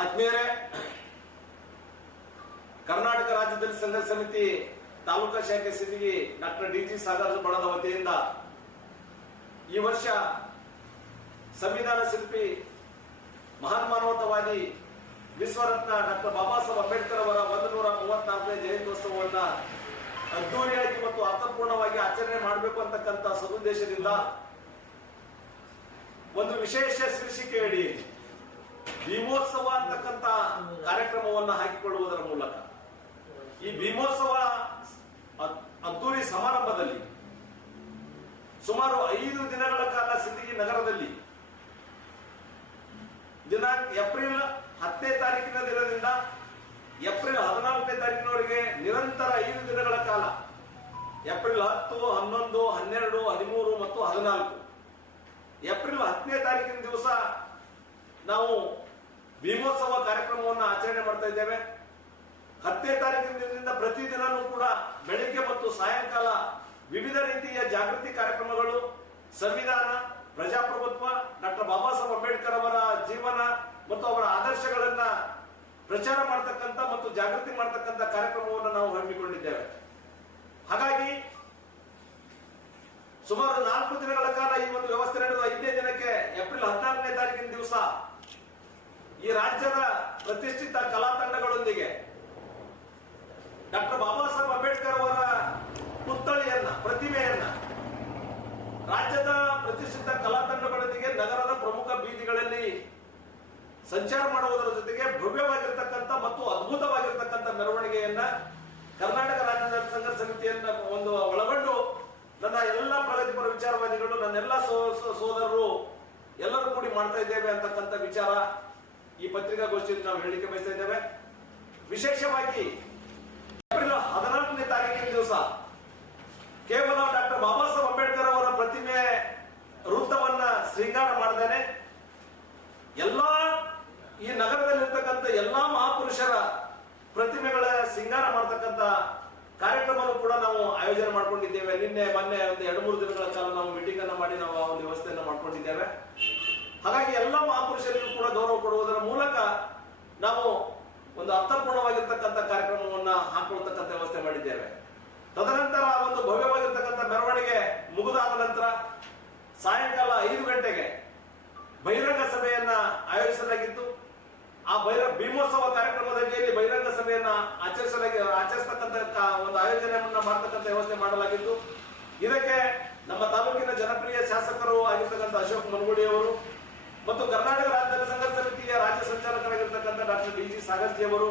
ಆತ್ಮೀಯರೇ, ಕರ್ನಾಟಕ ರಾಜ್ಯ ದಲಿತ ಸಂಘರ್ಷ ಸಮಿತಿ ತಾಲೂಕಾ ಶಾಖೆ ಸಿಂದಗಿ ಡಾಕ್ಟರ್ ಡಿ.ಜಿ. ಸಾಗರ ಬಣದ ವತಿಯಿಂದ ಈ ವರ್ಷ ಸಂವಿಧಾನ ಶಿಲ್ಪಿ ಮಹಾನ್ ಮಾನವತಾವಾದಿ ವಿಶ್ವರತ್ನ ಡಾಕ್ಟರ್ ಬಾಬಾ ಸಾಹೇಬ್ ಅಂಬೇಡ್ಕರ್ ಅವರ 134ನೇ ಜಯಂತ್ಯೋತ್ಸವವನ್ನು ಅದ್ದೂರಿಯಾಗಿ ಮತ್ತು ಅರ್ಥಪೂರ್ಣವಾಗಿ ಆಚರಣೆ ಮಾಡಬೇಕು ಅಂತಕ್ಕಂಥ ಸದುದ್ದೇಶದಿಂದ ಒಂದು ವಿಶೇಷ ಶೀರ್ಷಿಕೆಯಡಿ ಭೀಮೋತ್ಸವ ಅಂತಕ್ಕಂಥ ಕಾರ್ಯಕ್ರಮವನ್ನು ಹಾಕಿಕೊಳ್ಳುವುದರ ಮೂಲಕ ಈ ಭೀಮೋತ್ಸವ ಅದ್ದೂರಿ ಸಮಾರಂಭದಲ್ಲಿ ಸುಮಾರು 5 ದಿನಗಳ ಕಾಲ ಸಿಂದಗಿ ನಗರದಲ್ಲಿ ದಿನಾಂಕ ಏಪ್ರಿಲ್ 10ನೇ ತಾರೀಕಿನ ದಿನದಿಂದ ಏಪ್ರಿಲ್ 14ನೇ ತಾರೀಕಿನವರೆಗೆ ನಿರಂತರ 5 ದಿನಗಳ ಕಾಲ ಏಪ್ರಿಲ್ 10, 11, 12, 13 ಮತ್ತು 14 ಏಪ್ರಿಲ್ 10ನೇ ತಾರೀಕಿನ ದಿವಸ ನಾವು ಭೀಮೋತ್ಸವ ಕಾರ್ಯಕ್ರಮವನ್ನು ಆಚರಣೆ ಮಾಡ್ತಾ ಇದ್ದೇವೆ. 10ನೇ ತಾರೀಕಿನ ದಿನದಿಂದ ಪ್ರತಿದಿನವೂ ಕೂಡ ಬೆಳಿಗ್ಗೆ ಮತ್ತು ಸಾಯಂಕಾಲ ವಿವಿಧ ರೀತಿಯ ಜಾಗೃತಿ ಕಾರ್ಯಕ್ರಮಗಳು, ಸಂವಿಧಾನ, ಪ್ರಜಾಪ್ರಭುತ್ವ, ಡಾಕ್ಟರ್ ಬಾಬಾ ಸಾಹೇಬ್ ಅಂಬೇಡ್ಕರ್ ಅವರ ಜೀವನ ಮತ್ತು ಅವರ ಆದರ್ಶಗಳನ್ನ ಪ್ರಚಾರ ಮಾಡತಕ್ಕಂಥ ಮತ್ತು ಜಾಗೃತಿ ಮಾಡತಕ್ಕಂಥ ಕಾರ್ಯಕ್ರಮವನ್ನು ನಾವು ಹಮ್ಮಿಕೊಂಡಿದ್ದೇವೆ. ಹಾಗಾಗಿ ಸುಮಾರು 4 ದಿನಗಳ ಕಾಲ ಈ ಒಂದು ವ್ಯವಸ್ಥೆ ನಡೆದು 5ನೇ ದಿನಕ್ಕೆ ಏಪ್ರಿಲ್ 14ನೇ ತಾರೀಕಿನ ದಿವಸ ಈ ರಾಜ್ಯದ ಪ್ರತಿಷ್ಠಿತ ಕಲಾ ತಂಡಗಳೊಂದಿಗೆ ಡಾಕ್ಟರ್ ಬಾಬಾ ಸಾಹೇಬ್ ಅಂಬೇಡ್ಕರ್ ಅವರ ಪ್ರತಿಮೆಯನ್ನ ರಾಜ್ಯದ ಪ್ರತಿಷ್ಠಿತ ಕಲಾ ತಂಡಗಳೊಂದಿಗೆ ನಗರದ ಪ್ರಮುಖ ಬೀದಿಗಳಲ್ಲಿ ಸಂಚಾರ ಮಾಡುವುದರ ಜೊತೆಗೆ ಭವ್ಯವಾಗಿರ್ತಕ್ಕಂಥ ಮತ್ತು ಅದ್ಭುತವಾಗಿರ್ತಕ್ಕಂಥ ಮೆರವಣಿಗೆಯನ್ನ ಕರ್ನಾಟಕ ರಾಜ್ಯ ದಲಿತ ಸಂಘರ್ಷ ಸಮಿತಿಯನ್ನ ಒಂದು ಒಳಗೊಂಡು ನನ್ನ ಎಲ್ಲ ಪ್ರಗತಿಪರ ವಿಚಾರವಾದಿಗಳು, ನನ್ನೆಲ್ಲ ಸೋದರರು ಎಲ್ಲರೂ ಕೂಡಿ ಮಾಡ್ತಾ ಇದ್ದೇವೆ ಅಂತಕ್ಕಂಥ ವಿಚಾರ ಈ ಪತ್ರಿಕಾಗೋಷ್ಠಿಯಲ್ಲಿ ನಾವು ಹೇಳಿಕೆ ಬಯಸ್ತಾ ಇದ್ದೇವೆ. ವಿಶೇಷವಾಗಿ ಏಪ್ರಿಲ್ 14ನೇ ತಾರೀಕಿನ ದಿವಸ ಕೇವಲ ಡಾಕ್ಟರ್ ಬಾಬಾ ಸಾಹೇಬ್ ಅಂಬೇಡ್ಕರ್ ಅವರ ಪ್ರತಿಮೆ ವೃತ್ತವನ್ನ ಶೃಂಗಾರ ಮಾಡದೇನೆ ಎಲ್ಲಾ ಈ ನಗರದಲ್ಲಿರ್ತಕ್ಕಂಥ ಎಲ್ಲಾ ಮಹಾಪುರುಷರ ಪ್ರತಿಮೆಗಳ ಶೃಂಗಾರ ಮಾಡತಕ್ಕಂಥ ಕಾರ್ಯಕ್ರಮವನ್ನು ಕೂಡ ನಾವು ಆಯೋಜನೆ ಮಾಡ್ಕೊಂಡಿದ್ದೇವೆ. ಮೊನ್ನೆ ಒಂದು 2-3 ದಿನಗಳ ಕಾಲ ನಾವು ಮೀಟಿಂಗ್ ಅನ್ನ ಮಾಡಿ ನಾವು ಆ ಒಂದು ವ್ಯವಸ್ಥೆಯನ್ನು ಮಾಡ್ಕೊಂಡಿದ್ದೇವೆ. ಹಾಗಾಗಿ ಎಲ್ಲ ಮಹಾಪುರುಷರಿಗೂ ಕೂಡ ಗೌರವ ಕೊಡುವುದರ ಮೂಲಕ ನಾವು ಒಂದು ಅರ್ಥಪೂರ್ಣವಾಗಿರ್ತಕ್ಕಂಥ ಕಾರ್ಯಕ್ರಮವನ್ನ ಹಾಕೊಳ್ತಕ್ಕಂಥ ವ್ಯವಸ್ಥೆ ಮಾಡಿದ್ದೇವೆ. ತದನಂತರ ಒಂದು ಭವ್ಯವಾಗಿರ್ತಕ್ಕಂಥ ಮೆರವಣಿಗೆ ಮುಗಿದಾದ ನಂತರ ಸಾಯಂಕಾಲ 5 ಗಂಟೆಗೆ ಬಹಿರಂಗ ಸಭೆಯನ್ನ ಆಯೋಜಿಸಲಾಗಿತ್ತು. ಆ ಭೀಮೋತ್ಸವ ಕಾರ್ಯಕ್ರಮದಲ್ಲಿ ಬಹಿರಂಗ ಸಭೆಯನ್ನ ಆಚರಿಸತಕ್ಕಂಥ ಒಂದು ಆಯೋಜನೆಯನ್ನ ಮಾಡತಕ್ಕಂಥ ವ್ಯವಸ್ಥೆ ಮಾಡಲಾಗಿತ್ತು. ಇದಕ್ಕೆ ನಮ್ಮ ತಾಲೂಕಿನ ಜನಪ್ರಿಯ ಶಾಸಕರು ಆಗಿರ್ತಕ್ಕಂಥ ಅಶೋಕ್ ಮನಗುಡಿ ಅವರು ಮತ್ತು ಕರ್ನಾಟಕ ರಾಜ್ಯ ದಲಿತ ಸಂಘರ್ಷ ಸಮಿತಿಯ ರಾಜ್ಯ ಸಂಚಾಲಕರಾಗಿರ್ತಕ್ಕಂಥ ಡಾಕ್ಟರ್ ಡಿ.ಜಿ. ಸಾಗರ್ಜಿ ಅವರು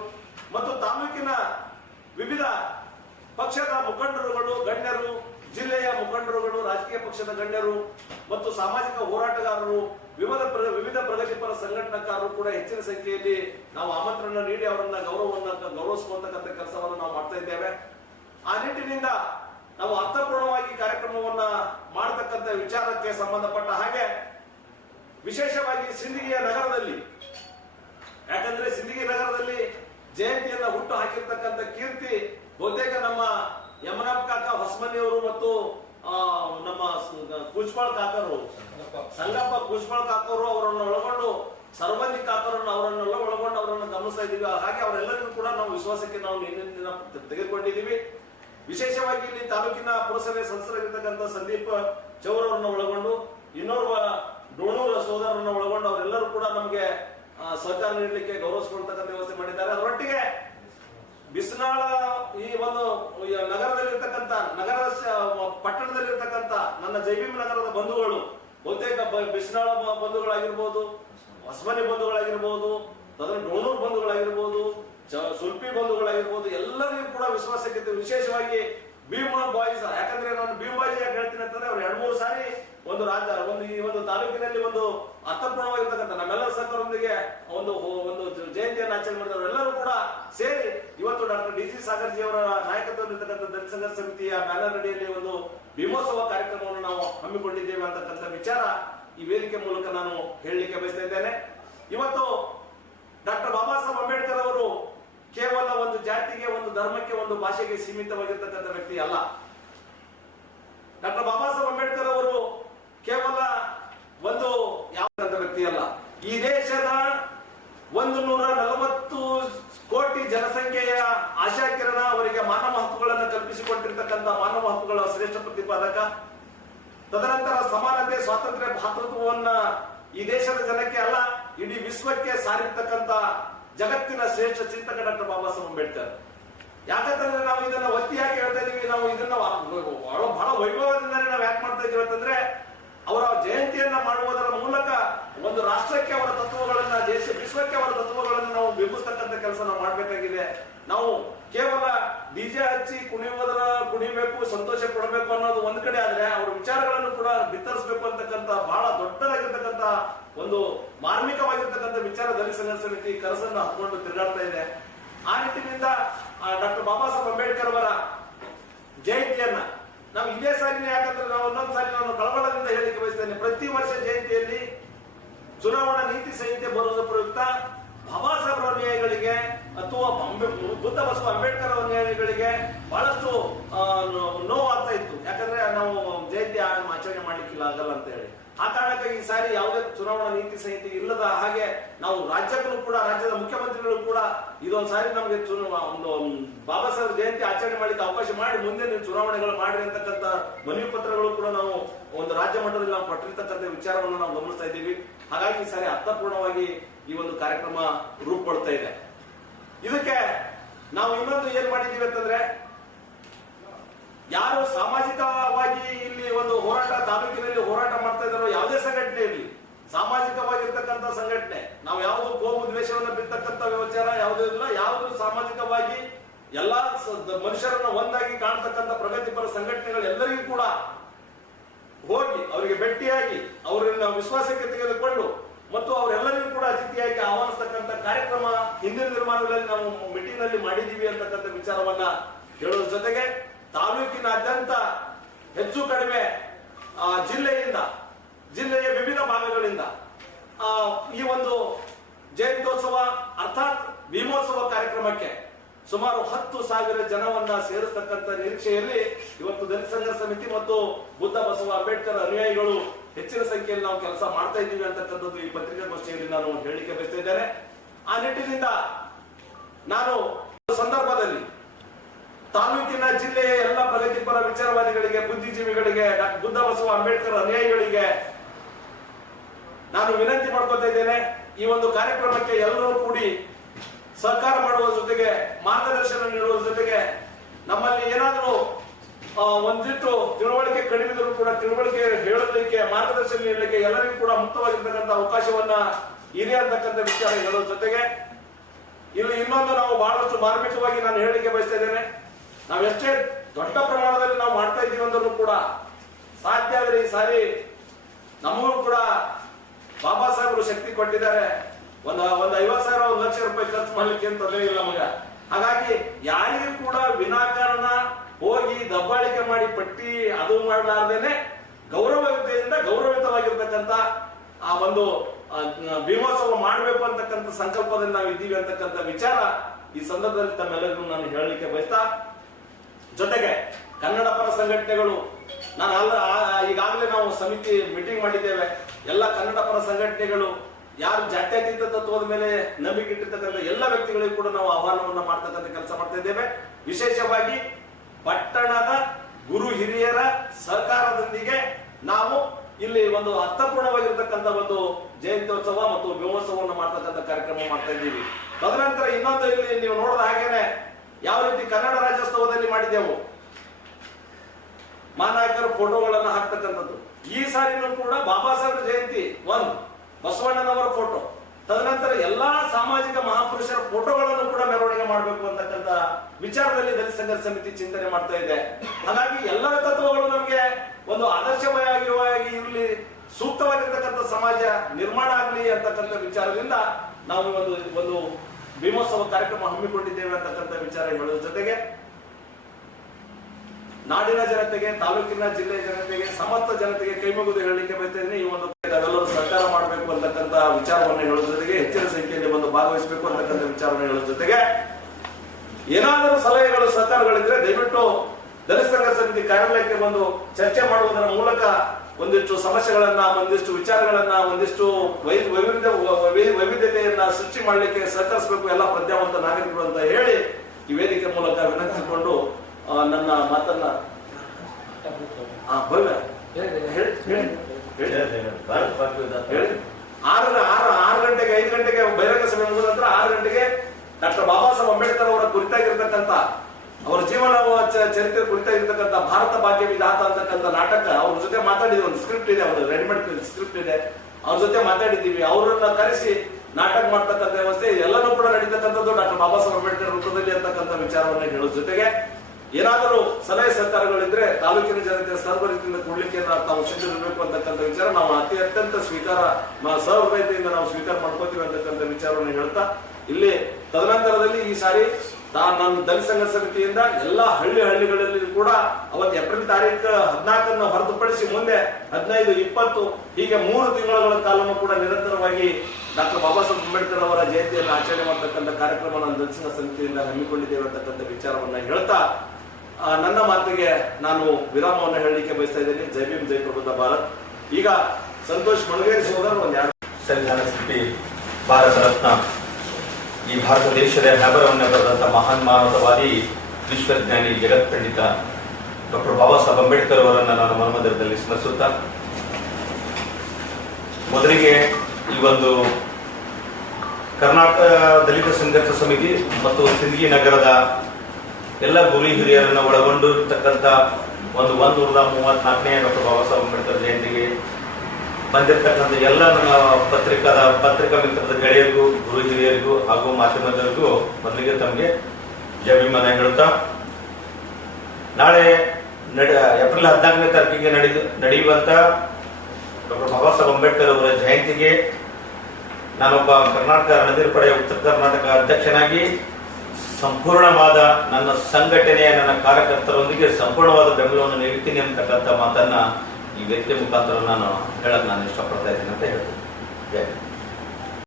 ಮತ್ತು ತಾಲೂಕಿನ ವಿವಿಧ ಪಕ್ಷದ ಮುಖಂಡರುಗಳು, ಗಣ್ಯರು, ಜಿಲ್ಲೆಯ ಮುಖಂಡರುಗಳು, ರಾಜಕೀಯ ಪಕ್ಷದ ಗಣ್ಯರು ಮತ್ತು ಸಾಮಾಜಿಕ ಹೋರಾಟಗಾರರು, ವಿವಿಧ ಪ್ರಗತಿಪರ ಸಂಘಟನಾಕಾರರು ಕೂಡ ಹೆಚ್ಚಿನ ಸಂಖ್ಯೆಯಲ್ಲಿ ನಾವು ಆಮಂತ್ರಣ ನೀಡಿ ಅವರನ್ನ ಗೌರವಿಸುವಂತಕ್ಕಂಥ ಕೆಲಸವನ್ನು ನಾವು ಮಾಡ್ತಾ ಇದ್ದೇವೆ. ಆ ನಿಟ್ಟಿನಿಂದ ನಾವು ಅರ್ಥಪೂರ್ಣವಾಗಿ ಕಾರ್ಯಕ್ರಮವನ್ನ ಮಾಡತಕ್ಕಂಥ ವಿಚಾರಕ್ಕೆ ಸಂಬಂಧಪಟ್ಟ ಹಾಗೆ ವಿಶೇಷವಾಗಿ ಸಿಂದಗಿಯ ನಗರದಲ್ಲಿ, ಯಾಕಂದ್ರೆ ಸಿಂದಗಿ ನಗರದಲ್ಲಿ ಜಯಂತಿಯನ್ನ ಹುಟ್ಟು ಹಾಕಿರ್ತಕ್ಕಂಥ ಕೀರ್ತಿ ಬಹುತೇಕ ನಮ್ಮ ಯಮನಪ್ಪ ಕಾಕ ಹೊಸಮನಿಯವರು ಮತ್ತು ನಮ್ಮ ಕೂಚ್ಪಾಳ್ ಕಾಕರು, ಸಂಗಪ್ಪ ಕೂಚ್ಪಾಳ್ ಕಾಕರು ಅವರನ್ನು ಒಳಗೊಂಡು ಸರ್ವಂದಿ ಕಾಕರನ್ನು ಅವರನ್ನೆಲ್ಲ ಒಳಗೊಂಡು ಅವರನ್ನು ಗಮನಿಸ್ತಾ ಇದ್ದೀವಿ. ಹಾಗೆ ಅವರೆಲ್ಲರಿಗೂ ಕೂಡ ನಾವು ವಿಶ್ವಾಸಕ್ಕೆ ನಾವು ನಿನ್ನೆ ತೆಗೆದುಕೊಂಡಿದ್ದೀವಿ. ವಿಶೇಷವಾಗಿ ಇಲ್ಲಿ ತಾಲೂಕಿನ ಪುರಸಭೆ ಸದಸ್ಯರಾಗಿರ್ತಕ್ಕಂಥ ಸಂದೀಪ್ ಚೌರ್ ಅವರನ್ನು ಒಳಗೊಂಡು ಇನ್ನೋರ್ವ ಡೋಣೂರ ಸೋದರರನ್ನು ಒಳಗೊಂಡು ಅವರೆಲ್ಲರೂ ಕೂಡ ನಮಗೆ ಸಹಕಾರ ನೀಡಲಿಕ್ಕೆ ಗೌರವಿಸಿಕೊಳ್ತಕ್ಕಂಥ ವ್ಯವಸ್ಥೆ ಮಾಡಿದ್ದಾರೆ. ಅದರೊಟ್ಟಿಗೆ ಬಿಸ್ನಾಳ ಈ ಒಂದು ನಗರದಲ್ಲಿರ್ತಕ್ಕಂಥ ಪಟ್ಟಣದಲ್ಲಿರ್ತಕ್ಕಂಥ ನನ್ನ ಜೈಭೀಮ್ ನಗರದ ಬಂಧುಗಳು, ಬಹುತೇಕ ಬಿಸ್ನಾಳ ಬಂಧುಗಳಾಗಿರ್ಬೋದು, ಹೊಸಮನಿ ಬಂಧುಗಳಾಗಿರ್ಬೋದು, ಡೋಣೂರ್ ಬಂಧುಗಳಾಗಿರ್ಬೋದು, ಸುಲ್ಪಿ ಬಂಧುಗಳಾಗಿರ್ಬೋದು, ಎಲ್ಲರಿಗೂ ಕೂಡ ವಿಶ್ವಾಸಕ್ಕೆ ವಿಶೇಷವಾಗಿ ಭೀಮ್ ಬಾಯ್ಸ್, ಯಾಕಂದ್ರೆ ನಾನು ಭೀಮ್ ಬಾಯ್ಸ್ ಯಾಕೆ ಹೇಳ್ತೀನಿ ಅಂತಂದ್ರೆ ಅವ್ರು 2-3 ಸಾರಿ ಈ ಒಂದು ತಾಲೂಕಿನಲ್ಲಿ ಒಂದು ಅರ್ಥಪೂರ್ಣವಾಗಿರ್ತಕ್ಕಂಥ ನಮ್ಮೆಲ್ಲರ ಸರ್ಕಾರದೊಂದಿಗೆ ಒಂದು ಜಯಂತಿಯನ್ನು ಆಚರಣೆ ಮಾಡಿದವರು ಎಲ್ಲರೂ ಕೂಡ ಸೇರಿ ಇವತ್ತು ಡಾಕ್ಟರ್ ಡಿ.ಜಿ. ಸಾಗರ್ಜಿ ಅವರ ನಾಯಕತ್ವದಲ್ಲಿರ್ತಕ್ಕಂಥ ದಲಿತ ಸಂಘರ್ಷ ಸಮಿತಿಯ ಬ್ಯಾನರ್ ಅಡಿಯಲ್ಲಿ ಒಂದು ಭೀಮೋತ್ಸವ ಕಾರ್ಯಕ್ರಮವನ್ನು ನಾವು ಹಮ್ಮಿಕೊಂಡಿದ್ದೇವೆ ಅಂತಕ್ಕಂಥ ವಿಚಾರ ಈ ವೇದಿಕೆ ಮೂಲಕ ನಾನು ಹೇಳಲಿಕ್ಕೆ ಬಯಸ್ತಾ ಇದ್ದೇನೆ. ಇವತ್ತು ಡಾಕ್ಟರ್ ಬಾಬಾ ಸಾಹೇಬ್ ಅಂಬೇಡ್ಕರ್ ಅವರು ಕೇವಲ ಒಂದು ಜಾತಿಗೆ, ಒಂದು ಧರ್ಮಕ್ಕೆ, ಒಂದು ಭಾಷೆಗೆ ಸೀಮಿತವಾಗಿರ್ತಕ್ಕಂಥ ವ್ಯಕ್ತಿ ಅಲ್ಲ. ಡಾಕ್ಟರ್ ಬಾಬಾ ಸಾಹೇಬ್ ಅಂಬೇಡ್ಕರ್ ಅವರು ಕೇವಲ ಒಂದು ಯಾವ ವ್ಯಕ್ತಿ ಅಲ್ಲ. ಈ ದೇಶದ 140 ಕೋಟಿ ಜನಸಂಖ್ಯೆಯ ಆಶಾಕಿರಣ, ಅವರಿಗೆ ಮಾನವ ಹಕ್ಕುಗಳನ್ನು ಕಲ್ಪಿಸಿಕೊಟ್ಟಿರ್ತಕ್ಕಂಥ ಮಾನವ ಹಕ್ಕುಗಳ ಶ್ರೇಷ್ಠ ಪ್ರತಿಪಾದಕ, ತದನಂತರ ಸಮಾನತೆ, ಸ್ವಾತಂತ್ರ್ಯ, ಭಾತೃತ್ವವನ್ನ ಈ ದೇಶದ ಜನಕ್ಕೆ ಅಲ್ಲ ಇಡೀ ವಿಶ್ವಕ್ಕೆ ಸಾರಿರ್ತಕ್ಕಂಥ ಜಗತ್ತಿನ ಶ್ರೇಷ್ಠ ಚಿಂತಕ ಡಾಕ್ಟರ್ ಬಾಬಾ ಸಾಹೇಬ್ ಅಂಬೇಡ್ಕರ್. ಯಾಕಂತಂದ್ರೆ ನಾವು ಇದನ್ನ ಒತ್ತಿಯಾಗಿ ಹೇಳ್ತಾ ಇದೀವಿ, ನಾವು ಇದನ್ನ ಬಹಳ ವೈಭವದಿಂದಾನೆ ನಾವು ಯಾಕೆ ಮಾಡ್ತಾ ಇದೀವಿ ಅಂತಂದ್ರೆ ಅವರ ಜಯಂತಿಯನ್ನ ಮಾಡುವುದರ ಮೂಲಕ ಒಂದು ರಾಷ್ಟ್ರಕ್ಕೆ ಅವರ ತತ್ವಗಳನ್ನ, ವಿಶ್ವಕ್ಕೆ ಅವರ ತತ್ವಗಳನ್ನು ನಾವು ಬಿಂಬಿಸ್ತಕ್ಕಂಥ ಕೆಲಸ ನಾವು ಮಾಡ್ಬೇಕಾಗಿದೆ. ನಾವು ಕೇವಲ ಡಿಜೆ ಹಚ್ಚಿ ಕುಣಿಬೇಕು, ಸಂತೋಷ ಕೊಡಬೇಕು ಅನ್ನೋದು ಒಂದ್ ಕಡೆ ಆದ್ರೆ ಅವರ ವಿಚಾರಗಳನ್ನು ಕೂಡ ಬಿತ್ತರಿಸಬೇಕು ಅಂತಕ್ಕಂಥ ಬಹಳ ದೊಡ್ಡದಾಗಿರ್ತಕ್ಕಂಥ ಒಂದು ಮಾರ್ಮಿಕವಾಗಿರ್ತಕ್ಕಂಥ ವಿಚಾರ ದಲಿತ ಸಂಘರ್ಷ ಸಮಿತಿ ಕನಸನ್ನು ಹತ್ಕೊಂಡು ತಿರುಗಾಡ್ತಾ ಇದೆ. ಆ ನಿಟ್ಟಿನಿಂದ ಡಾಕ್ಟರ್ ಬಾಬಾ ಸಾಹೇಬ್ ಅಂಬೇಡ್ಕರ್ ಅವರ ಜಯಂತಿಯನ್ನ ನಾವು ಇದೇ ಸಾಲಿನ, ಯಾಕಂದ್ರೆ ನಾವು ಒಂದೊಂದು ಸಾರಿ ನಾನು ಕಳವಳದಿಂದ ಹೇಳಿಕೆ ಬಯಸ್ತೇನೆ, ಪ್ರತಿ ವರ್ಷ ಜಯಂತಿಯಲ್ಲಿ ಚುನಾವಣಾ ನೀತಿ ಸಂಹಿತೆ ಬರುವುದರ ಪ್ರಯುಕ್ತ ಬಾಬಾ ಸಾಹೇಬ್ ಅನುಯಾಯಿಗಳಿಗೆ ಅಥವಾ ಬುದ್ಧ ಬಸವ ಅಂಬೇಡ್ಕರ್ ಅನುಯಾಯಿಗಳಿಗೆ ಬಹಳಷ್ಟು ನೋವಾಗ್ತಾ ಇತ್ತು. ಯಾಕಂದ್ರೆ ನಾವು ಜಯಂತಿ ಆಚರಣೆ ಮಾಡ್ಲಿಕ್ಕಿಲ್ಲ ಆಗಲ್ಲ ಅಂತ ಹೇಳಿ. ಆ ಕಾರಣಕ್ಕಾಗಿ ಈ ಸಾರಿ ಯಾವುದೇ ಚುನಾವಣಾ ನೀತಿ ಸಂಹಿತೆ ಇಲ್ಲದ ಹಾಗೆ ನಾವು ರಾಜ್ಯಗಳು ಕೂಡ, ರಾಜ್ಯದ ಮುಖ್ಯಮಂತ್ರಿಗಳು ಕೂಡ ಇದೊಂದು ಸಾರಿ ನಮಗೆ ಒಂದು ಬಾಬಾ ಸಾಹೇಬ್ ಜಯಂತಿ ಆಚರಣೆ ಮಾಡ್ಲಿಕ್ಕೆ ಅವಕಾಶ ಮಾಡಿ ಮುಂದೆ ನೀವು ಚುನಾವಣೆಗಳು ಮಾಡಿ ಅಂತಕ್ಕಂಥ ಮನವಿ ಪತ್ರಗಳು ಕೂಡ ನಾವು ಒಂದು ರಾಜ್ಯ ಮಟ್ಟದಲ್ಲಿ ನಾವು ಕೊಟ್ಟಿರ್ತಕ್ಕಂಥ ವಿಚಾರವನ್ನು ನಾವು ಗಮನಿಸ್ತಾ ಇದ್ದೀವಿ. ಹಾಗಾಗಿ ಈ ಸಾರಿ ಅರ್ಥಪೂರ್ಣವಾಗಿ ಈ ಒಂದು ಕಾರ್ಯಕ್ರಮ ರೂಪುಗೊಳ್ತಾ ಇದೆ. ಇದಕ್ಕೆ ನಾವು ಇನ್ನೊಂದು ಏನ್ ಮಾಡಿದ್ದೀವಿ ಅಂತಂದ್ರೆ, ಯಾರು ಸಾಮಾಜಿಕವಾಗಿ ಇಲ್ಲಿ ಒಂದು ಹೋರಾಟ ತಾಲೂಕಿನಲ್ಲಿ ಹೋರಾಟ ಮಾಡ್ತಾ ಇದ್ದಾರೋ ಯಾವುದೇ ಸಂಘಟನೆ ಇರಲಿ, ಸಾಮಾಜಿಕವಾಗಿರ್ತಕ್ಕಂಥ ಸಂಘಟನೆ, ನಾವು ಯಾವುದು ಕೋಮು ದ್ವೇಷವನ್ನು ಬಿಡ್ತಕ್ಕಂಥ ವಿಚಾರ ಯಾವುದೂ ಇಲ್ಲ, ಯಾವುದು ಸಾಮಾಜಿಕವಾಗಿ ಎಲ್ಲಾ ಮನುಷ್ಯರನ್ನ ಒಂದಾಗಿ ಕಾಣ್ತಕ್ಕಂಥ ಪ್ರಗತಿಪರ ಸಂಘಟನೆಗಳು ಎಲ್ಲರಿಗೂ ಕೂಡ ಹೋಗಿ ಅವರಿಗೆ ಭೇಟಿಯಾಗಿ ಅವರನ್ನ ವಿಶ್ವಾಸಕ್ಕೆ ತೆಗೆದುಕೊಂಡು ಮತ್ತು ಅವರೆಲ್ಲರಿಗೂ ಕೂಡ ಅತಿಥಿಯಾಗಿ ಆಹ್ವಾನಿಸ್ತಕ್ಕಂಥ ಕಾರ್ಯಕ್ರಮ ಹಿಂದಿನ ನಿರ್ಮಾಣಗಳಲ್ಲಿ ನಾವು ಮೀಟಿಂಗ್ ನಲ್ಲಿ ಮಾಡಿದೀವಿ ಅಂತಕ್ಕಂಥ ವಿಚಾರವನ್ನ ಹೇಳೋದ್ರ ಜೊತೆಗೆ ತಾಲೂಕಿನಾದ್ಯಂತ ಹೆಚ್ಚು ಕಡಿಮೆ ಜಿಲ್ಲೆಯ ವಿವಿಧ ಭಾಗಗಳಿಂದ ಈ ಒಂದು ಜಯಂತ್ಯೋತ್ಸವ ಅರ್ಥಾತ್ ಭೀಮೋತ್ಸವ ಕಾರ್ಯಕ್ರಮಕ್ಕೆ ಸುಮಾರು 10,000 ಜನವನ್ನ ಸೇರಿಸತಕ್ಕಂಥ ನಿರೀಕ್ಷೆಯಲ್ಲಿ ಇವತ್ತು ದಲಿತ ಸಂಘರ್ಷ ಸಮಿತಿ ಮತ್ತು ಬುದ್ಧ ಬಸವ ಅಂಬೇಡ್ಕರ್ ಅನುಯಾಯಿಗಳು ಹೆಚ್ಚಿನ ಸಂಖ್ಯೆಯಲ್ಲಿ ನಾವು ಕೆಲಸ ಮಾಡ್ತಾ ಇದ್ದೀವಿ ಅಂತಕ್ಕಂಥದ್ದು ಈ ಪತ್ರಿಕಾಗೋಷ್ಠಿಯಲ್ಲಿ ನಾನು ಹೇಳಿಕೆ ಬಯಸ್ತಾ ಇದ್ದೇನೆ. ಆ ನಿಟ್ಟಿನಿಂದ ನಾನು ಸಂದರ್ಭದಲ್ಲಿ ತಾಲೂಕಿನ ಜಿಲ್ಲೆಯ ಎಲ್ಲ ಪ್ರಗತಿಪರ ವಿಚಾರವಾದಿಗಳಿಗೆ, ಬುದ್ಧಿಜೀವಿಗಳಿಗೆ, ಬುದ್ಧ ಬಸವ ಅಂಬೇಡ್ಕರ್ ಅನುಯಾಯಿಗಳಿಗೆ ನಾನು ವಿನಂತಿ ಮಾಡ್ಕೊತಾ ಇದ್ದೇನೆ, ಈ ಒಂದು ಕಾರ್ಯಕ್ರಮಕ್ಕೆ ಎಲ್ಲರೂ ಕೂಡಿ ಸಹಕಾರ ಮಾಡುವ ಜೊತೆಗೆ ಮಾರ್ಗದರ್ಶನ ನೀಡುವ ಜೊತೆಗೆ ನಮ್ಮಲ್ಲಿ ಏನಾದರೂ ಒಂದಿಟ್ಟು ತಿಳುವಳಿಕೆ ಕಡಿಮೆ ಇದ್ರೂ ಕೂಡ ತಿಳುವಳಿಕೆ ಹೇಳಲಿಕ್ಕೆ, ಮಾರ್ಗದರ್ಶನ ನೀಡಲಿಕ್ಕೆ ಎಲ್ಲರಿಗೂ ಕೂಡ ಮುಕ್ತವಾಗಿರ್ತಕ್ಕಂಥ ಅವಕಾಶವನ್ನ ಇದೆ ಅಂತಕ್ಕಂಥ ವಿಚಾರ ಹೇಳೋದ್ರ ಜೊತೆಗೆ ಇಲ್ಲಿ ಇನ್ನೊಂದು ನಾವು ಬಹಳಷ್ಟು ಮಾರ್ಮಿಕವಾಗಿ ನಾನು ಹೇಳಲಿಕ್ಕೆ ಬಯಸ್ತಾ ಇದ್ದೇನೆ. ನಾವೆಷ್ಟೇ ದೊಡ್ಡ ಪ್ರಮಾಣದಲ್ಲಿ ನಾವು ಮಾಡ್ತಾ ಇದ್ದೀವಿ ಅಂದ್ರೂ ಕೂಡ ಸಾಧ್ಯ ಆದ್ರೆ ಈ ಸಾರಿ ನಮಗೂ ಕೂಡ ಬಾಬಾ ಸಾಹೇಬರು ಶಕ್ತಿ ಕೊಟ್ಟಿದ್ದಾರೆ. ಒಂದು 50,000 1 ಲಕ್ಷ ರೂಪಾಯಿ ಖರ್ಚು ಮಾಡ್ಲಿಕ್ಕೆ ಅಂತ ತೊಂದರೆ ಇಲ್ಲ ನಮಗ. ಹಾಗಾಗಿ ಯಾರಿಗೂ ಕೂಡ ವಿನಾಕಾರಣ ಹೋಗಿ ದಬ್ಬಾಳಿಕೆ ಮಾಡಿ ಪಟ್ಟಿ ಅದು ಮಾಡಲಾರ್ದೇನೆ ಗೌರವಯುತವಾಗಿರ್ತಕ್ಕಂಥ ಆ ಒಂದು ಭೀಮೋತ್ಸವ ಮಾಡಬೇಕು ಅಂತಕ್ಕಂಥ ಸಂಕಲ್ಪದಲ್ಲಿ ನಾವು ಇದ್ದೀವಿ ಅಂತಕ್ಕಂಥ ವಿಚಾರ ಈ ಸಂದರ್ಭದಲ್ಲಿ ತಮ್ಮೆಲ್ಲರಿಗೂ ನಾನು ಹೇಳಲಿಕ್ಕೆ ಬಯಸ್ತಾ, ಜೊತೆಗೆ ಕನ್ನಡ ಪರ ಸಂಘಟನೆಗಳು, ನಾನು ಈಗಾಗಲೇ ನಾವು ಸಮಿತಿ ಮೀಟಿಂಗ್ ಮಾಡಿದ್ದೇವೆ. ಎಲ್ಲ ಕನ್ನಡ ಪರ ಸಂಘಟನೆಗಳು, ಯಾರು ಜಾತ್ಯತೀತ ತತ್ವದ ಮೇಲೆ ನಂಬಿಕೆ ಇಟ್ಟಿರ್ತಕ್ಕಂಥ ಎಲ್ಲ ವ್ಯಕ್ತಿಗಳಿಗೂ ಕೂಡ ನಾವು ಆಹ್ವಾನವನ್ನ ಮಾಡ್ತಕ್ಕಂಥ ಕೆಲಸ ಮಾಡ್ತಾ ಇದ್ದೇವೆ. ವಿಶೇಷವಾಗಿ ಪಟ್ಟಣದ ಗುರು ಹಿರಿಯರ ಸಹಕಾರದೊಂದಿಗೆ ನಾವು ಇಲ್ಲಿ ಒಂದು ಅರ್ಥಪೂರ್ಣವಾಗಿರ್ತಕ್ಕಂಥ ಒಂದು ಜಯಂತ್ಯೋತ್ಸವ ಮತ್ತು ಭೀಮೋತ್ಸವವನ್ನು ಮಾಡ್ತಕ್ಕಂಥ ಕಾರ್ಯಕ್ರಮ ಮಾಡ್ತಾ ಇದ್ದೀವಿ. ತದನಂತರ ಇನ್ನೊಂದು ಇಲ್ಲಿ ನೀವು ನೋಡಿದ ಹಾಗೇನೆ ಯಾವ ರೀತಿ ಕನ್ನಡ ರಾಜ್ಯೋತ್ಸವದಲ್ಲಿ ಮಾಡಿದೆವು, ಮಹಾನಾಯಕರ ಫೋಟೋಗಳನ್ನ ಹಾಕ್ತಕ್ಕಂಥದ್ದು. ಈ ಸಾರಿನೂ ಕೂಡ ಬಾಬಾ ಸಾಹೇಬ್ ಜಯಂತಿ ಒಂದು, ಬಸವಣ್ಣನವರ ಫೋಟೋ, ತದನಂತರ ಎಲ್ಲಾ ಸಾಮಾಜಿಕ ಮಹಾಪುರುಷರ ಫೋಟೋಗಳನ್ನು ಕೂಡ ಮೆರವಣಿಗೆ ಮಾಡಬೇಕು ಅಂತಕ್ಕಂಥ ವಿಚಾರದಲ್ಲಿ ದಲಿತ ಸಂಘರ್ಷ ಸಮಿತಿ ಚಿಂತನೆ ಮಾಡ್ತಾ ಇದೆ. ಹಾಗಾಗಿ ಎಲ್ಲರ ತತ್ವಗಳು ನಮಗೆ ಒಂದು ಆದರ್ಶವಾಗಿ ಇರಲಿ, ಸೂಕ್ತವಾಗಿರ್ತಕ್ಕಂಥ ಸಮಾಜ ನಿರ್ಮಾಣ ಆಗಲಿ ಅಂತಕ್ಕಂಥ ವಿಚಾರದಿಂದ ನಾವು ಒಂದು ಭೀಮೋತ್ಸವ ಕಾರ್ಯಕ್ರಮ ಹಮ್ಮಿಕೊಂಡಿದ್ದೇವೆ ಅಂತಕ್ಕಂಥ ವಿಚಾರ ಹೇಳೋದ್ರ ಜೊತೆಗೆ ನಾಡಿನ ಜನತೆಗೆ, ತಾಲೂಕಿನ ಜಿಲ್ಲೆಯ ಜನತೆಗೆ, ಸಮಸ್ತ ಜನತೆಗೆ ಕೈ ಮುಗಿದು ಹೇಳಲಿಕ್ಕೆ ಬಯಸ್ತಾ ಇದ್ದೀನಿ. ಈ ಒಂದು ನಾವೆಲ್ಲರೂ ಸರ್ಕಾರ ಮಾಡಬೇಕು ಅಂತಕ್ಕಂಥ ವಿಚಾರವನ್ನು ಹೇಳೋದ್ರ ಜೊತೆಗೆ ಹೆಚ್ಚಿನ ಸಂಖ್ಯೆಯಲ್ಲಿ ಒಂದು ಭಾಗವಹಿಸಬೇಕು ಅಂತಕ್ಕಂಥ ವಿಚಾರವನ್ನು ಹೇಳೋದ್ರ ಜೊತೆಗೆ ಏನಾದರೂ ಸಲಹೆಗಳು ಸಹಕಾರಗಳಿದ್ರೆ ದಯವಿಟ್ಟು ದಲಿತ ಸಂಘರ್ಷ ಸಮಿತಿ ಕಾರ್ಯಾಲಯಕ್ಕೆ ಬಂದು ಚರ್ಚೆ ಮಾಡುವುದರ ಮೂಲಕ ಒಂದಿಷ್ಟು ಸಮಸ್ಯೆಗಳನ್ನ, ಒಂದಿಷ್ಟು ವಿಚಾರಗಳನ್ನ, ಒಂದಿಷ್ಟು ವೈವಿಧ್ಯತೆಯನ್ನ ಸೃಷ್ಟಿ ಮಾಡಲಿಕ್ಕೆ ಸಹಕರಿಸಬೇಕು ಎಲ್ಲ ಪ್ರಜ್ಞಾವಂತ ನಾಗರಿಕರು ಅಂತ ಹೇಳಿ ಈ ವೇದಿಕೆ ಮೂಲಕ ವಿನಂತಿಸಿಕೊಂಡು ನನ್ನ ಮಾತನ್ನ ಭವ್ಯ ಆರು ಗಂಟೆಗೆ 5 ಗಂಟೆಗೆ ಬಹಿರಂಗ ಸಭೆ ಮುಗಿದ ನಂತರ 6 ಗಂಟೆಗೆ ಡಾಕ್ಟರ್ ಬಾಬಾ ಸಾಹೇಬ್ ಅಂಬೇಡ್ಕರ್ ಅವರ ಕುರಿತಾಗಿರ್ತಕ್ಕಂಥ ಅವರ ಜೀವನ ಚರಿತ್ರೆ ಕುರಿತಾಗಿರ್ತಕ್ಕಂಥ ಭಾರತ ಭಾಗ್ಯ ವಿಧಾತ ಅಂತಕ್ಕಂಥ ನಾಟಕ ಅವ್ರ ಜೊತೆ ಮಾತಾಡಿದ್ವಿ. ಒಂದು ಸ್ಕ್ರಿಪ್ಟ್ ಇದೆ, ಅವ್ರ ರೆಡಿಮೇಡ್ ಸ್ಕ್ರಿಪ್ಟ್ ಇದೆ, ಅವ್ರ ಜೊತೆ ಮಾತಾಡಿದ್ದೀವಿ. ಅವರನ್ನ ಕರೆಸಿ ನಾಟಕ ಮಾಡ್ತಕ್ಕಂಥ ವ್ಯವಸ್ಥೆ ಎಲ್ಲನೂ ಕೂಡ ನಡೀತಕ್ಕಂಥದ್ದು ಡಾಕ್ಟರ್ ಬಾಬಾ ಸಾಹೇಬ್ ಅಂಬೇಡ್ಕರ್ ವೃತ್ತದಲ್ಲಿ ಅಂತಕ್ಕಂಥ ವಿಚಾರವನ್ನ ಹೇಳೋ ಜೊತೆಗೆ ಏನಾದರೂ ಸಲಹೆ ಸರ್ಕಾರಗಳಿದ್ರೆ ತಾಲೂಕಿನ ಜನತೆ ಸರ್ವರೀತಿಯಿಂದ ಕೊಡ್ಲಿಕ್ಕೆ ತಾವು ಸಿದ್ಧರಿರಬೇಕು ಅಂತಕ್ಕಂಥ ವಿಚಾರ ನಾವು ಅತ್ಯಂತ ಸಹೃದಯತೆಯಿಂದ ನಾವು ಸ್ವೀಕಾರ ಮಾಡ್ಕೋತೀವಿ ಅಂತಕ್ಕಂಥ ವಿಚಾರವನ್ನು ಹೇಳ್ತಾ ಇಲ್ಲಿ ತದನಂತರದಲ್ಲಿ ಈ ಸಾರಿ ನಾನು ದಲಿತ ಸಂಘರ್ಷ ಸಮಿತಿಯಿಂದ ಎಲ್ಲಾ ಹಳ್ಳಿಗಳಲ್ಲಿ ಕೂಡ ಅವತ್ತು ಏಪ್ರಿಲ್ ತಾರೀಕು 14 ಹೊರತುಪಡಿಸಿ ಮುಂದೆ 15, 20 ಹೀಗೆ 3 ತಿಂಗಳ ಕಾಲವನ್ನು ಕೂಡ ನಿರಂತರವಾಗಿ ಡಾಕ್ಟರ್ ಬಾಬಾ ಸಾಹೇಬ್ ಅಂಬೇಡ್ಕರ್ ಅವರ ಜಯಂತಿಯನ್ನು ಆಚರಣೆ ಮಾಡತಕ್ಕಂಥ ಕಾರ್ಯಕ್ರಮ ನಾನು ದಲಿತ ಸಂಘ ಸಮಿತಿಯಿಂದ ಹಮ್ಮಿಕೊಂಡಿದ್ದೇವೆ ಅಂತಕ್ಕಂಥ ವಿಚಾರವನ್ನ ಹೇಳ್ತಾ ನನ್ನ ಮಾತಿಗೆ ನಾನು ವಿರಾಮವನ್ನು ಹೇಳಲಿಕ್ಕೆ ಬಯಸ್ತಾ ಇದ್ದೇನೆ. ಜೈ ಭೀಮ್, ಜೈ ಪ್ರಬುದ್ಧ ಭಾರತ್. ಈಗ ಸಂತೋಷ್ ಮಣಗೇರಿ ಸೋದರ್ ಒಂದು ಸಂವಿಧಾನ ಶಿಲ್ಪಿ, ಭಾರತ ರತ್ನ, ಈ ಭಾರತ ದೇಶದ ಹೆಬರವನ್ನು ಬರೆದಂಥ ಮಹಾನ್ ಮಾನವತಾವಾದಿ, ವಿಶ್ವಜ್ಞಾನಿ, ಜಗತ್ ಪಂಡಿತ ಡಾಕ್ಟರ್ ಬಾಬಾ ಸಾಹೇಬ್ ಅಂಬೇಡ್ಕರ್ ಅವರನ್ನು ನಾನು ಮನಮಂದಿರದಲ್ಲಿ ಸ್ಮರಿಸುತ್ತಾ, ಮೊದಲಿಗೆ ಈ ಒಂದು ಕರ್ನಾಟಕ ದಲಿತ ಸಂಘರ್ಷ ಸಮಿತಿ ಮತ್ತು ಸಿಂದಗಿ ನಗರದ ಎಲ್ಲ ಗುರು ಹಿರಿಯರನ್ನು ಒಳಗೊಂಡು ಇರ್ತಕ್ಕಂಥ 134ನೇ ಡಾಕ್ಟರ್ ಬಾಬಾ ಸಾಹೇಬ್ ಅಂಬೇಡ್ಕರ್ ಜಯಂತಿಗೆ ಬಂದಿರತಕ್ಕಂಥ ಎಲ್ಲ ನನ್ನ ಪತ್ರಿಕಾ ಮಿತ್ರದ ಗೆಳೆಯರಿಗೂ, ಗುರು ಹಿರಿಯರಿಗೂ ಹಾಗೂ ಮಾಧ್ಯಮದವರಿಗೂ ಮೊದಲಿಗೆ ತಮಗೆ ಜಯಭೀಮನ ಹೇಳುತ್ತಾ, ನಾಳೆ ಏಪ್ರಿಲ್ 14ನೇ ತಾರೀಕಿಗೆ ನಡೆಯುವಂತ ಡಾಕ್ಟರ್ ಬಾಬಾ ಸಾಹೇಬ್ ಅಂಬೇಡ್ಕರ್ ಅವರ ಜಯಂತಿಗೆ ನಾನೊಬ್ಬ ಕರ್ನಾಟಕ ರಣಧೀರ ಪಡೆಯ ಉತ್ತರ ಕರ್ನಾಟಕ ಅಧ್ಯಕ್ಷನಾಗಿ ಸಂಪೂರ್ಣವಾದ ನನ್ನ ಸಂಘಟನೆಯ ನನ್ನ ಕಾರ್ಯಕರ್ತರೊಂದಿಗೆ ಸಂಪೂರ್ಣವಾದ ಬೆಂಬಲವನ್ನು ನೀಡ್ತೀನಿ ಅಂತಕ್ಕಂಥ ಮಾತನ್ನ ಈ ವೇದಿಕೆ ಮುಖಾಂತರ ನಾನು ಹೇಳಕ್ ನಾನು ಇಷ್ಟಪಡ್ತಾ ಇದ್ದೀನಿ ಅಂತ ಹೇಳ್ತೀನಿ. ಜಯ.